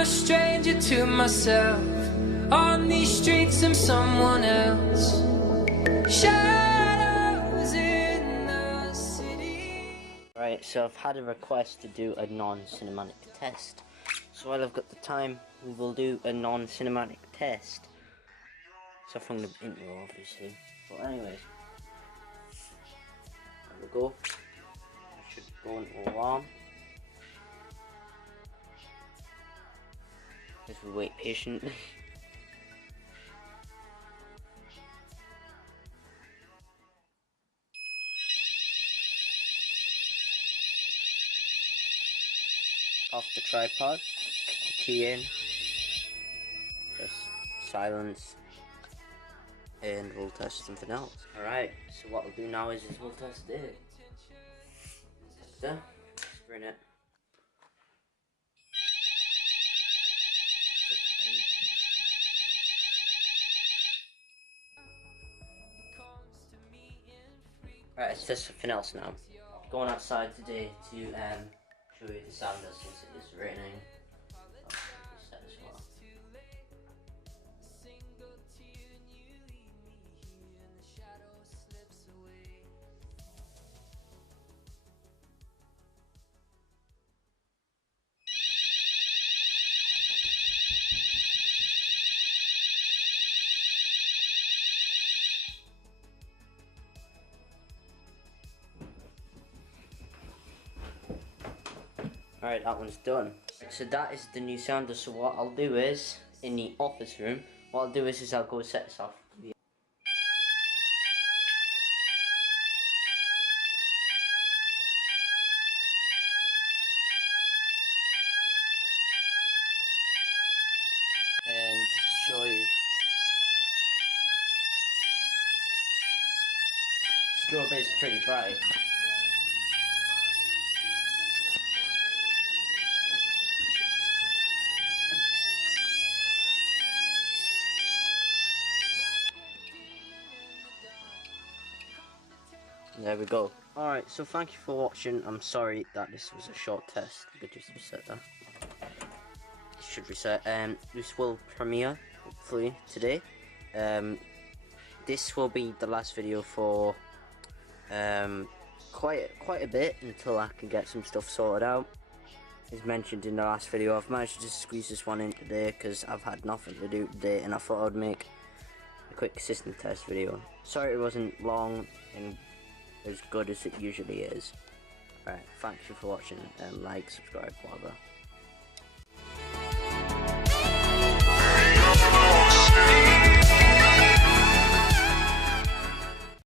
a stranger to myself. On these streets I'm someone else. Shadows in the city. Right, so I've had a request to do a non-cinematic test. So while I've got the time, we will do a non-cinematic test. So from the intro, obviously. But anyways, there we go. I should go into alarm. As we wait patiently. Off the tripod, the key in, press silence, and we'll test something else. Alright, so what we'll do now is we'll test it. Tester, spin it. Right, let's test something else now. Going outside today to show you the sounder since it is raining. Set as well. Alright, that one's done. So that is the new sounder. So what I'll do is, in the office room, what I'll do is I'll go set this off. And just to show you, strobe is pretty bright. There we go. Alright, so thank you for watching. I'm sorry that this was a short test. We could just reset that. It should reset. This will premiere, hopefully, today. This will be the last video for quite a bit until I can get some stuff sorted out. As mentioned in the last video, I've managed to squeeze this one in today because I've had nothing to do today and I thought I'd make a quick system test video. Sorry it wasn't long and as good as it usually is. Alright, thank you for watching, like, subscribe, whatever.